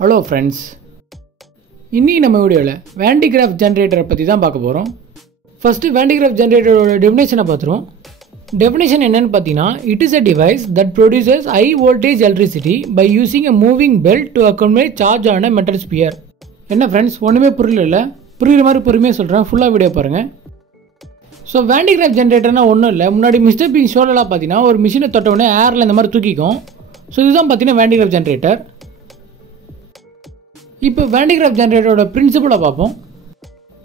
Hello friends. இன்னைக்கு நம்ம வீடியோல Van de Graaff generator பத்தி தான் பார்க்க போறோம். First Van de Graaff generator ஓட definition பார்த்துறோம். Definition என்னன்னு பார்த்தீனா it is a device that produces high voltage electricity by using a moving belt to accumulate charge on a metal sphere. என்ன friends ஒண்ணுமே புரியல புரியுற மாதிரி பொறுமையா சொல்றேன் ஃபுல்லா வீடியோ பாருங்க. So Van de Graaff generatorனா ஒண்ணும் இல்ல முன்னாடி மிஸ்டர் பீன் ஷோலலாம் பார்த்தீனா ஒரு மிஷினை தொட்ட உடனே ஏர்ல இந்த மாதிரி தூக்கிக்கும். So இதுதான் பார்த்தீனா Van de Graaff generator. இப்போ Van de Graaff generator principle பார்ப்போம்.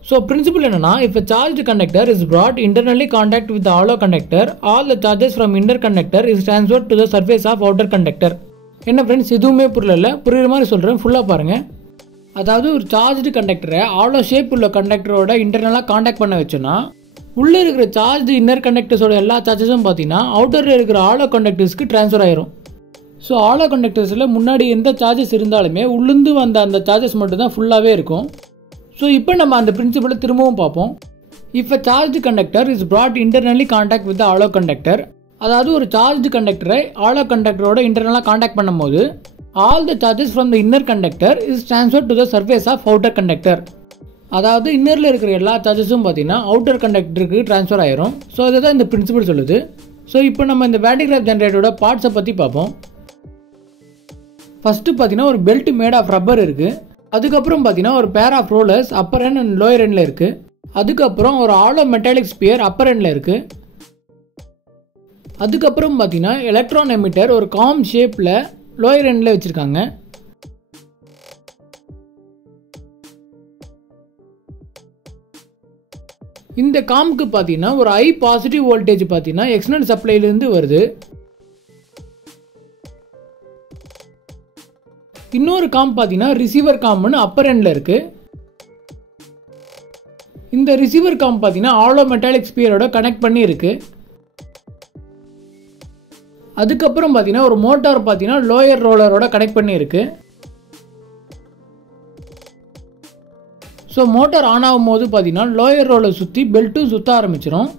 So principle என்னன்னா if a charged conductor is brought internally contact with the hollow conductor, all the charges from inner conductor is transferred to the surface of outer conductor. என்ன friends எதுவுமே புரியல புரியுற மாதிரி சொல்றேன் ஃபுல்லா பாருங்க. அதாவது ஒரு charged conductor hollow shape உள்ள conductorோட இன்டர்னலா காண்டாக்ட் பண்ண வெச்சோம்னா உள்ள இருக்கிற charged inner conductorsோட எல்லா சார்ஜஸும் பாத்தீனா அவுட்டர்ல இருக்கிற hollow conductorsக்கு ட்ரான்ஸ்ஃபர் ஆயிரும். So hollow conductorsல முன்னாடி எந்த சார்ஜஸ் இருந்தாலுமே உள்ளுந்து வந்த அந்த சார்ஜஸ் மட்டும் தான் ஃபுல்லாவே இருக்கும். So இப்போ நம்ம அந்த பிரின்சிபலை திரும்பவும் பார்ப்போம். If a charged conductor is brought internally contact with the hollow conductor, அதாவது ஒரு charged conductor hollow conductorோட இன்டர்னலா காண்டாக்ட் பண்ணும்போது all the charges from the inner conductor is transferred to the surface of outer conductor. அதாவது இன்னர்ல இருக்கிற எல்லா சார்ஜஸும் பாத்தீங்கன்னா outer கண்டக்டருக்கு transfer ஆயிரும். So அதுதான் இந்த பிரின்சிபல் சொல்லுது. சோ இப்போ நம்ம இந்த Van de Graaff ஜெனரேட்டரோட பார்ட்ஸை பத்தி பார்ப்போம். ஃபர்ஸ்ட் பாத்தீங்கன்னா ஒரு பெல்ட் மேட் ஆஃப் ரப்பர் இருக்கு. அதுக்கப்புறம் பாத்தீங்கன்னா ஒரு pair of rollers upper end and lower எண்ட்ல இருக்கு. அதுக்கப்புறம் ஒரு ஹாலோ மெட்டாலிக் ஸ்பியர் அப்பர் எண்ட்ல இருக்கு. அதுக்கப்புறம் பாத்தீங்கன்னா எலக்ட்ரான் எமிட்டர் ஒரு காம் ஷேப்ல லோயர் எண்ட்ல வச்சிருக்காங்க. இந்த காம்க்கு பாத்தீங்கன்னா ஒரு ஹை பாசிட்டிவ் வோல்டேஜ் பாத்தீங்கன்னா எக்ஸ்டர்னல் சப்ளைல இருந்து வருது. இன்னொரு காம் பாத்தீங்கன்னா ரிசீவர் காம்னு அப்பர் எண்ட்ல இருக்கு. இந்த ரிசீவர் காம் பாத்தீங்கன்னா ஹாலோ மெட்டாலிக் ஸ்பியரோட கனெக்ட் பண்ணி இருக்கு. அதுக்கப்புறம் பாத்தீங்கன்னா ஒரு மோட்டார் பாத்தீங்கன்னா லோயர் ரோலரோட கனெக்ட் பண்ணி இருக்கு. ஸோ மோட்டார் ஆன் ஆகும்போது பாத்தீங்கன்னா லோயர் ரோலர் சுத்தி பெல்ட்டும் சுத்த ஆரம்பிச்சிடும்.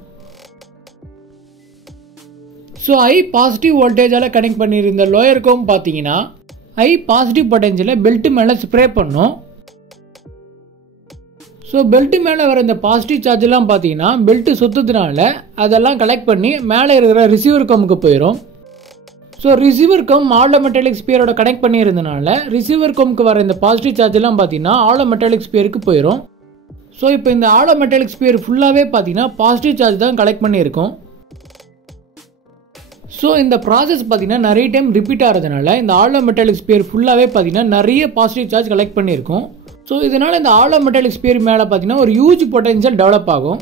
ஸோ ஹை பாசிட்டிவ் வோல்டேஜால கனெக்ட் பண்ணியிருந்த லோயர் காம் பாத்தீங்கன்னா ஹை பாசிட்டிவ் பொட்டன்ஷியலை பெல்ட் மேலே ஸ்ப்ரே பண்ணும். ஸோ பெல்ட் மேலே வர இந்த பாசிட்டிவ் சார்ஜ் எல்லாம் பார்த்தீங்கன்னா பெல்ட் சுத்ததுனால அதெல்லாம் கலெக்ட் பண்ணி மேலே இருக்கிற ரிசீவர் கம்முக்கு போயிடும். So receiver comb hollow metallic ஸ்பியரோட கனெக்ட் பண்ணி இருந்தனால ரிசீவர் கம்முக்கு வர இந்த பாசிட்டிவ் சார்ஜ் எல்லாம் பார்த்தீங்கன்னா ஹாலோ மெட்டாலிக் ஸ்பியருக்கு போயிடும். ஸோ இப்போ இந்த ஹாலோ மெட்டாலிக் ஸ்பியர் ஃபுல்லாகவே பார்த்தீங்கன்னா பாசிட்டிவ் சார்ஜ் தான் கலெக்ட் பண்ணியிருக்கும். ஸோ இந்த ப்ராசஸ் பார்த்தீங்கன்னா நிறைய டைம் ரிப்பீட் ஆகிறதுனால இந்த ஹாலோ மெட்டாலிக் ஸ்பியர் ஃபுல்லாகவே பார்த்தீங்கன்னா நிறைய பாசிட்டிவ் சார்ஜ் கலெக்ட் பண்ணியிருக்கும். ஸோ இதனால் இந்த ஹாலோ மெட்டாலிக் ஸ்பியர் மேலே பார்த்தீங்கன்னா ஒரு ஹியூஜ் பொட்டன்ஷியல் டெவலப் ஆகும்.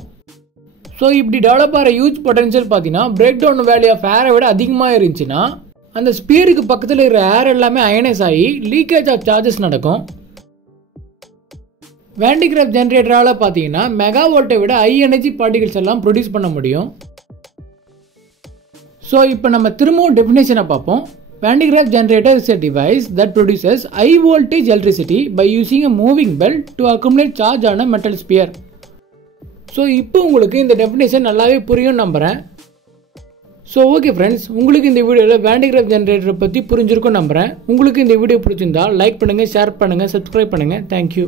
ஸோ இப்படி டெவலப் ஆகிற ஹியூஜ் பொட்டன்ஷியல் பார்த்தீங்கன்னா பிரேக் டவுன் வேல்யூ ஆஃப் ஏரை விட அதிகமாக இருந்துச்சுன்னா அந்த ஸ்பியருக்கு பக்கத்தில் இருக்கிற ஏர் எல்லாமே அயனைஸ் ஆகி லீக்கேஜ் ஆஃப் சார்ஜஸ் நடக்கும். Van de Graaff ஜெனரேட்டரால் பார்த்தீங்கன்னா மெகா வோல்ட்டை விட ஹை எனர்ஜி பார்ட்டிகல்ஸ் எல்லாம் ப்ரொடியூஸ் பண்ண முடியும். ஸோ இப்போ நம்ம திரும்பவும் டெஃபினேஷனை பார்ப்போம். Van de Graaff generator is a device that produces high voltage electricity by using a moving belt to accumulate charge on a metal sphere. So இப்போ உங்களுக்கு இந்த டெஃபினேஷன் நல்லாவே புரியும் நம்புகிறேன். ஸோ ஓகே ஃப்ரெண்ட்ஸ், உங்களுக்கு இந்த வீடியோவில் Van de Graaff ஜெனரேட்டரை பற்றி புரிஞ்சிருக்கும் நம்புகிறேன். உங்களுக்கு இந்த வீடியோ பிடிச்சிருந்தா லைக் பண்ணுங்கள், ஷேர் பண்ணுங்கள், சப்ஸ்கிரைப் பண்ணுங்கள். தேங்க்யூ.